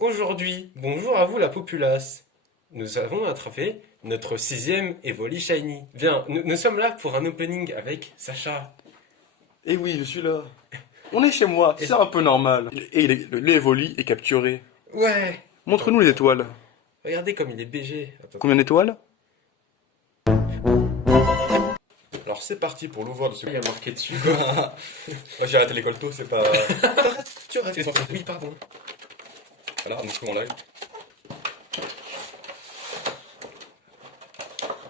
Aujourd'hui, bonjour à vous la populace. Nous avons attrapé notre sixième Evoli Shiny. Bien, nous sommes là pour un opening avec Sacha. Eh oui, je suis là. On est chez moi, Et- c'est un peu normal. Et l'Evoli est capturé. Ouais. Attends, Montre-nous les étoiles. regardez comme il est BG. Attends. Combien d'étoiles? Alors c'est parti pour l'ouvrir de ce... Il y a marqué dessus. Oh, j'ai arrêté l'école tôt, c'est pas... Tu arrêtes, c'est pas... Oui, pardon. Voilà, donc on live.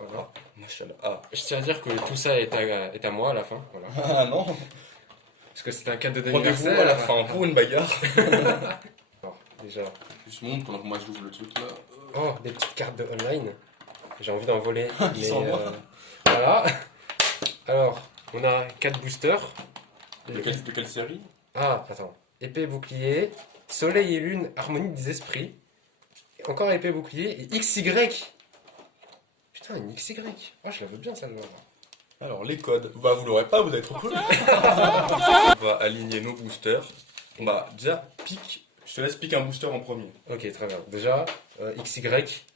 Voilà. Machallah. Ah. Je tiens à dire que tout ça est à moi à la fin. Voilà. Ah non. Parce que c'est un cadeau Rendez-vous d'anniversaire. à la fin pour une bagarre. Alors, déjà. Juste montre pendant que moi j'ouvre le truc là. Oh, des petites cartes de online. J'ai envie d'en voler. Qui mais, s'envoie. voilà. Alors, on a 4 boosters. De quelle série? Ah, attends. Épée, bouclier, soleil et lune, harmonie des esprits. Encore épée, bouclier et XY. Putain, une XY. Oh, je la veux bien celle-là. Alors les codes. Bah vous l'aurez pas, vous allez trop peu. On va aligner nos boosters. Bah déjà, pique. Je te laisse piquer un booster en premier. Ok, très bien. Déjà, XY,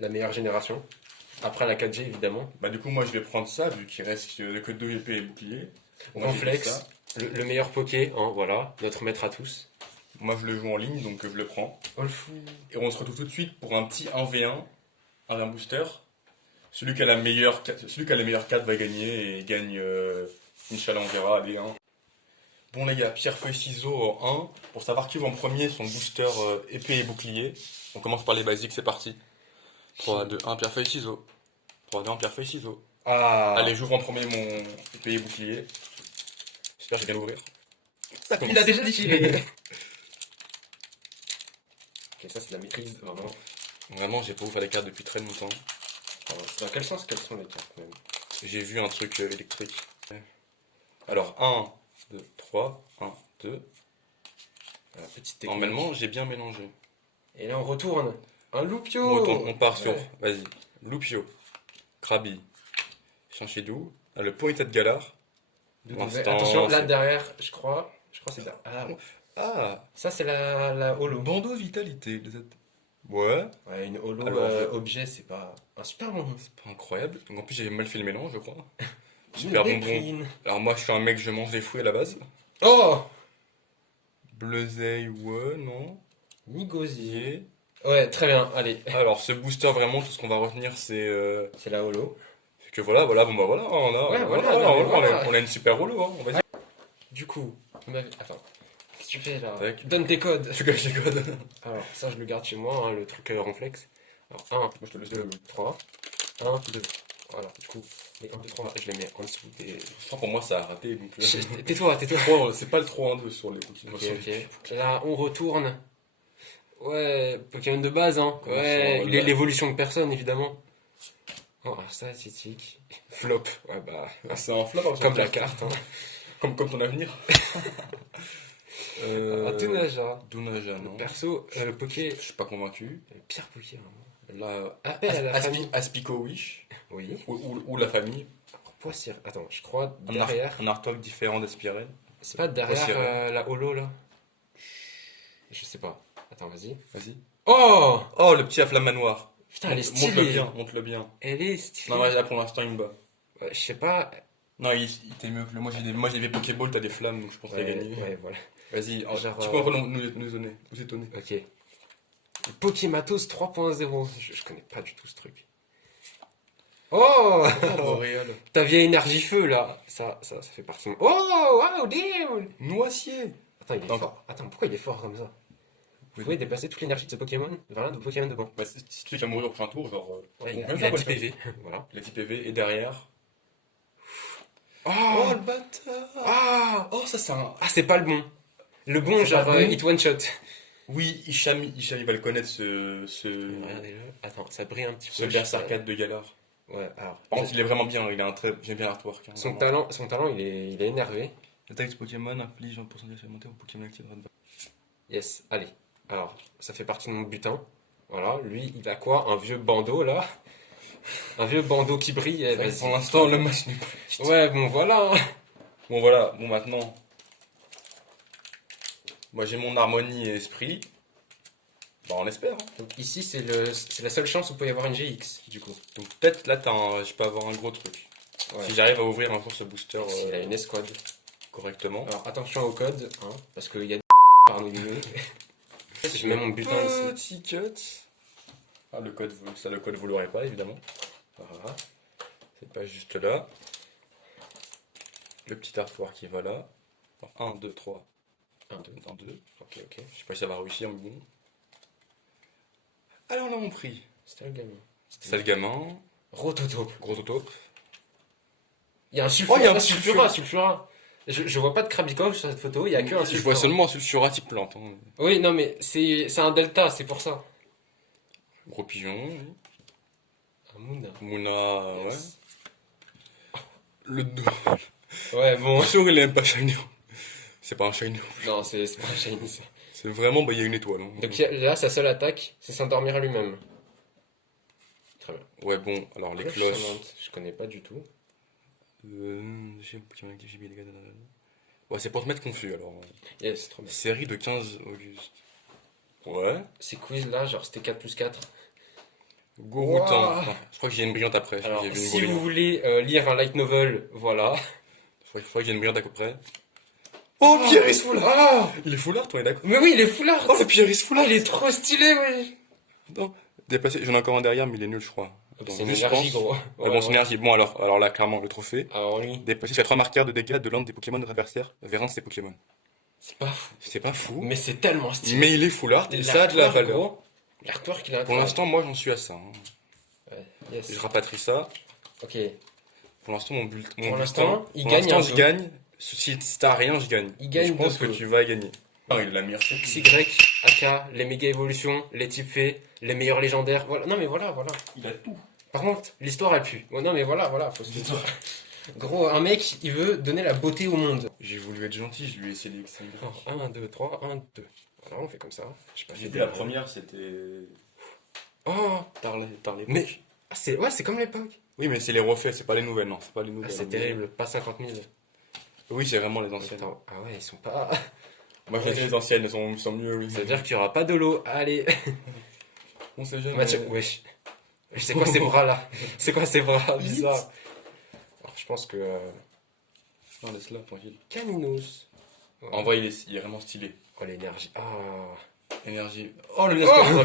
la meilleure génération. Après la 4G, évidemment. Bah du coup moi je vais prendre ça vu qu'il reste que deux épées et boucliers. Moi, j'ai Ronflex, ça. le meilleur poké, hein, voilà, notre maître à tous. Moi je le joue en ligne donc je le prends. Oh le fou. Et on se retrouve tout de suite pour un petit 1v1, un booster. Celui qui a les meilleures cartes va gagner et gagne, Inch'Allah on verra, allez 1. Bon les gars, pierre, feuille, ciseaux en 1. Pour savoir qui va en premier, son booster épée et bouclier. On commence par les basiques, c'est parti. 3, 2, 1, pierre, feuille, ciseaux. 3, 2, 1, pierre, feuille, ciseaux. Ah. Allez, j'ouvre en premier mon épée et bouclier. J'espère que j'ai bien l'ouvrir. Ça Il a déjà déchiré. Ok, ça c'est de la maîtrise, vraiment. Vraiment, j'ai pas ouvert les cartes depuis très longtemps. Alors, dans quel sens, quelles sont les cartes même? J'ai vu un truc électrique. Alors, 1, 2, 3, 1, 2. Voilà, petite technique. Normalement, j'ai bien mélangé. Et là on retourne. Un loupio. On part sur, Ouais. vas-y, Loupio, Krabi, Chanchidou, le Pointet Galar. Doudou vert. L'instant, Attention, là c'est- derrière, je crois que c'est là. Ah, Ah, ça c'est la holo. Bandeau Vitalité. Ouais, Ouais, une holo Alors, objet, c'est pas un super bon. c'est pas incroyable. Donc, en plus, j'ai mal fait le mélange, je crois. Une Super bonbon. Néprine. Alors, moi, je suis un mec, je mange des fruits à la base. Oh, Bleuzeil, ouais, non. Migosier. Yé. Ouais, très bien. Allez, Alors, ce booster, vraiment, tout ce qu'on va retenir, c'est la holo. c'est que voilà, bon bah voilà, Ouais, voilà, non, mais voilà. on a une super rouleau, hein. Vas-y. Du coup, attends. Qu'est-ce que tu fais là? Tac. Donne tes codes. Je cache les codes. Alors, ça je le garde chez moi, hein, le truc Ronflex. Alors, 1, Moi, je te laisse 2, 3. 1, 2. Voilà, du coup, les 1, 2, 3, je les mets en dessous des. Je crois pour moi, ça a raté. Donc, Tais-toi. c'est pas le 3-1-2 sur les cookies. Ok, ok. Là, on retourne. Ouais, Pokémon de base, hein. Comment Ouais, ça, il est là l'évolution de personne, évidemment. Oh, alors ça, Titic. Flop. Ouais, bah, Ah, c'est un flop, hein, comme sur la carte, hein. comme ton avenir. Tunaja. Dunaja, Le non. perso, le Poké. Je suis pas convaincu. Le pire Poké, vraiment. Là, Appel à la famille. Aspico Wish. Oui. Ou la famille. Poissir. Attends, je crois Un, derrière. un artwork différent d'Aspirel. C'est pas derrière Poissir. la holo, là? Je sais pas. Attends, vas-y. Vas-y. Oh! Oh, le petit à flamme manoir. Putain, elle est Montre-le stylée. bien, montre-le bien. Elle est stylée. Non, ouais, là pour l'instant, il me bat. Ouais, je sais pas. Non, il était mieux que le. Moi, j'ai des Pokéball, t'as des flammes, donc je pense qu'il a gagné. Ouais, voilà. Vas-y, Genre, tu peux encore nous étonner. Ok. Le Pokématos 3.0. Je connais pas du tout ce truc. Oh! Boréal. Ta vieille énergie feu là. Ça fait partie. Oh! Wow, damn! Noisier. Attends, il est Attends. fort. Attends, pourquoi il est fort comme ça? Vous pouvez déplacer toute l'énergie de ce Pokémon vers l'un de vos Pokémon de banc. Bah, si tu sais qu'il va mourir au prochain tour, genre. Ouais, bon, il même a ça, 10 bonne PV. Voilà. Il a 10 PV, et derrière. Oh! le bâtard. Ah! Oh, ça, c'est un. Ah, c'est pas le bon. Le bon, C'est genre pas le bon. hit one shot. Oui, Isham, il va le connaître, ce Regardez-le. Attends, ça brille un petit peu. ce Berserk de Galar. Ouais, alors. Par contre, il est vraiment bien, j'aime bien l'artwork. Hein, Son vraiment. talent, il est énervé. L'attaque de Pokémon inflige un pourcentage supplémentaire au Pokémon actif. Yes, allez. Alors, ça fait partie de mon butin. Voilà, lui, il a quoi? Un vieux bandeau, là. Un vieux bandeau qui brille. Eh, vas-y. Pour l'instant, le match n'est pas. Ouais, bon, voilà. Bon, voilà, bon, maintenant. Moi, j'ai mon harmonie et esprit. Bah, on espère. Hein. Donc ici, c'est la seule chance où il peut y avoir une GX, du coup. Donc, peut-être là, je peux avoir un gros truc. Ouais. Si j'arrive à ouvrir un jour ce booster Il a une escouade. correctement. Alors attention au code, hein, parce qu'il y a des parmi nous. Je mets mon butin ici. Petit cut. Ah, le code, le code, vous l'aurez pas, évidemment. Voilà. C'est pas juste là. Le petit artwork qui va là. 1, 2, 3. 1, 2, 1, 2. Ok, ok. Je sais pas si ça va réussir, mais bon. Alors, on a mon prix. C'était le gamin. C'était ça le gamin. Rototope. Gros auto. Il y a un sulfura. Oh, il y a un sulfura. Je vois pas de Krabikov sur cette photo, il y a que un Je sulfura. vois seulement un sulfura type plante. Hein. Oui, non, mais c'est un delta, c'est pour ça. Gros pigeon. Un Mouna. Mouna, Yes. ouais. Le dos. Ouais, bon. Bien sûr, il aime pas Shiny. C'est pas un Shiny. Non, c'est pas un shiny, ça. C'est vraiment, bah, il y a une étoile. Hein. Donc là, sa seule attaque, c'est s'endormir à lui-même. Très bien. Ouais, bon, alors les Cloche cloches. sonnante, je connais pas du tout. Ouais, c'est pour te mettre confus alors. Yes, trop bien. Série de 15 Auguste. Ouais. Ces quiz là, genre c'était 4+4. Goroutan. Wow. Ah, je crois que j'ai une brillante après. Alors, J'ai vu une si brillante. vous voulez lire un light novel, voilà. Je crois que j'ai une brillante à peu près. Oh, Pierre Foulard. Ah, Il est foulard, toi, il est d'accord. mais oui, il est foulard. Oh, le Pierre Foulard. Il est trop stylé, oui. Non, déplacé. J'en ai encore un derrière, mais il est nul, je crois. Attends, C'est une lui, je énergie, pense. gros. Ouais, Ouais, bon, c'est ouais. énergie. Bon, alors là, clairement, le trophée. Alors lui, Déplacé jusqu'à 3 marqueurs de dégâts de l'un des Pokémon de l'adversaire vers un de ses Pokémon. c'est pas fou. C'est pas fou. Mais c'est tellement stylé. Mais il est foulard et ça a de la L'artwork, valeur. gros, l'artwork, il a Pour incroyable. l'instant, moi, j'en suis à ça. Hein. Ouais, yes. Je rapatrie ça. Ok. Pour l'instant, mon bulletin. Pour l'instant, il pour gagne l'instant, un je peu. gagne. Si t'as rien, je gagne. Il gagne Et je pense de que peu. tu vas gagner. Ah, il l'a mis XY, AK, les méga évolutions, les types faits, les meilleurs légendaires. Voilà. Non mais voilà. Il a tout. Par contre, l'histoire elle pue. Ouais, non mais voilà, faut se le dire. Gros, un mec, il veut donner la beauté au monde. J'ai voulu être gentil, je lui ai essayé d'exciter. 1, 2, 3, 1, 2. Voilà, on fait comme ça. J'ai pas fait C'était la première, c'était. Oh, Tarlet. mais. Ah, c'est comme l'époque. Oui, mais c'est les refaits, c'est pas les nouvelles, non. C'est pas les Ah, nouvelles. c'est terrible, pas 50 000. Oui, c'est vraiment les anciennes. Attends, ah ouais, ils sont pas. Moi, j'ai les anciennes, elles sont mieux, oui. Ça veut dire qu'il y aura pas de l'eau. Allez. On sait jamais. Mathieu, wesh. C'est quoi ces bras là? C'est quoi ces bras bizarres? Alors, je pense que. Non, laisse-la, tranquille. Caninos. Ouais. En vrai, il est vraiment stylé. Oh, l'énergie. Ah. Énergie. Oh, le laisse-moi.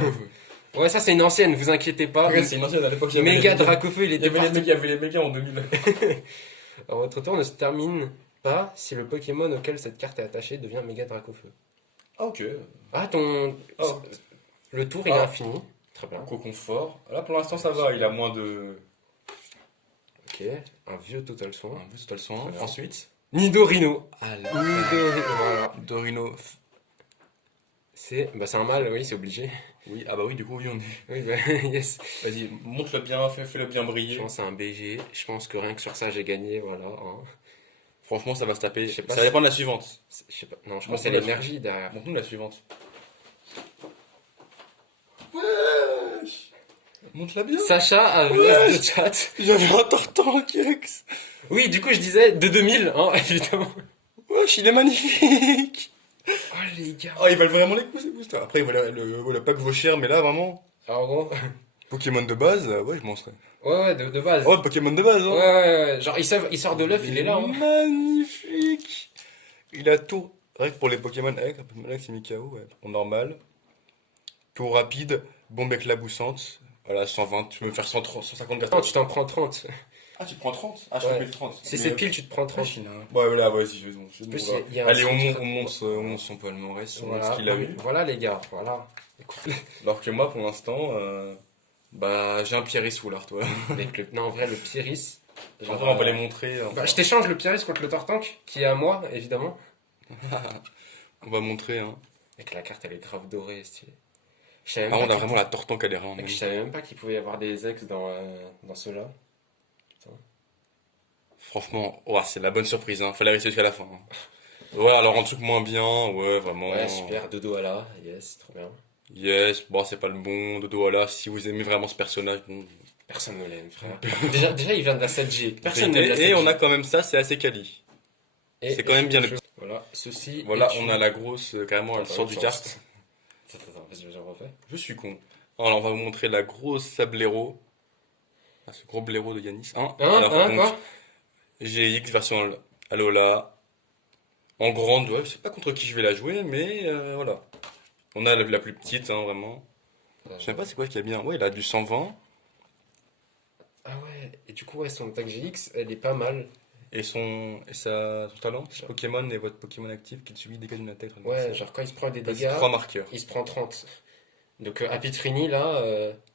Ouais, ça c'est une ancienne, vous inquiétez pas. Regarde, c'est une ancienne à l'époque. Méga Dracofeu, il Il y était avait les parti. mecs, il y avait les mégas en 2000. Alors, votre tour ne se termine pas si le Pokémon auquel cette carte est attachée devient Méga Dracofeu. Ah, ok. Ah, ton. Oh. Le tour il est Ah. infini. Très bien. Confort. Là, pour l'instant, ça va. Il a moins de. Ok, un vieux Total Soin. Un peu total soin. Très bien. Ensuite. Nidorino. Allez. Nidorino. Voilà. Dorino. C'est un mâle, oui, c'est obligé. Oui, ah bah oui, du coup, oui, on est. Oui, bah, yes. Vas-y, montre-le bien, fais-le bien Je briller. pense que c'est un BG. Je pense que rien que sur ça, j'ai gagné, voilà. Hein. Franchement, ça va se taper. Je sais pas Ça si- dépend de la suivante. Je sais pas. Non, je Bon, pense que c'est on va l'énergie derrière. Montre-nous la suivante. Montre-la bien. Sacha a le chat. J'avais un tartan, Kex. Oui, du coup, je disais de 2000, hein, évidemment. Wesh, il est magnifique. Oh, les gars. Oh, ils veulent vraiment les coups. Après, ils veulent le pack vaut cher, mais là, vraiment. Alors, gros. Pokémon de base, ouais, je m'en serais. Ouais, de base. Oh, le Pokémon de base, hein. Ouais. Genre, il sort de l'œuf, il est là. Hein. Magnifique. Il a tout. Rien que pour les Pokémon avec, c'est Mikao, ouais. En normal. Tout rapide, bombe éclaboussante. Voilà, 120, tu peux me faire 130, 150 Non, tu t'en prends 30. Ah, tu te prends 30? Ah, Ouais. je te 30. Si c'est pile, tu te prends 30. Ouais, voilà, vas-y, je vais. plus, Bon, il y a un allez, truc- on monte son palmarès, on monte Voilà. ce qu'il a eu. Voilà, les gars, voilà. Écoute, Alors que moi, pour l'instant, bah, j'ai un Pierre Soulard, toi. avec non, en vrai, le Pieris. En vrai, on va les montrer. Bah, je t'échange le Pieris contre le Tortank, qui est à moi, évidemment. On va montrer, hein. Avec la carte, elle est grave dorée, stylée. Je savais Ah, même on a pas vraiment la tortanque à l'air, hein. mec, je savais même pas qu'il pouvait y avoir des ex dans ce jeu. Franchement, ouais, c'est la bonne surprise, hein. Fallait rester jusqu'à la fin. Hein. Ouais, alors un truc moins bien, ouais, vraiment. Ouais, super, Dodo à la, yes, trop bien. Yes, bon, c'est pas le bon, Dodo, voilà. Si vous aimez vraiment ce personnage, bon. Personne ne l'aime, frère. déjà, il vient de la 7G. Personne n'aime la 7G. Et on a quand même ça, c'est assez quali. C'est quand même bien le petit. Voilà, ceci. Voilà, est on une- a la grosse, carrément, elle Attends, sort une du force. carte. Attends. vas-y, refais. Je suis con. Alors, on va vous montrer la grosse sablero. Ah, ce gros blaireau de Yanis. Alors, donc, Quoi? GX version Alola. En grande, ouais, je sais pas contre qui je vais la jouer, mais voilà. On a la plus petite, hein, vraiment. Je sais pas c'est quoi qui a bien. Ouais, il a du 120. Ah ouais, et du coup, ouais, son attaque GX, elle est pas mal. Son talent, c'est Pokémon et votre Pokémon actif qui subit des dégâts d'une attaque. Ouais, genre quand il se prend des C'est dégâts, 3 marqueurs. il se prend 30. Donc Happy Trini, là,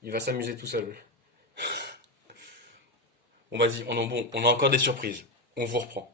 il va s'amuser tout seul. Bon, vas-y, on a encore des surprises. On vous reprend.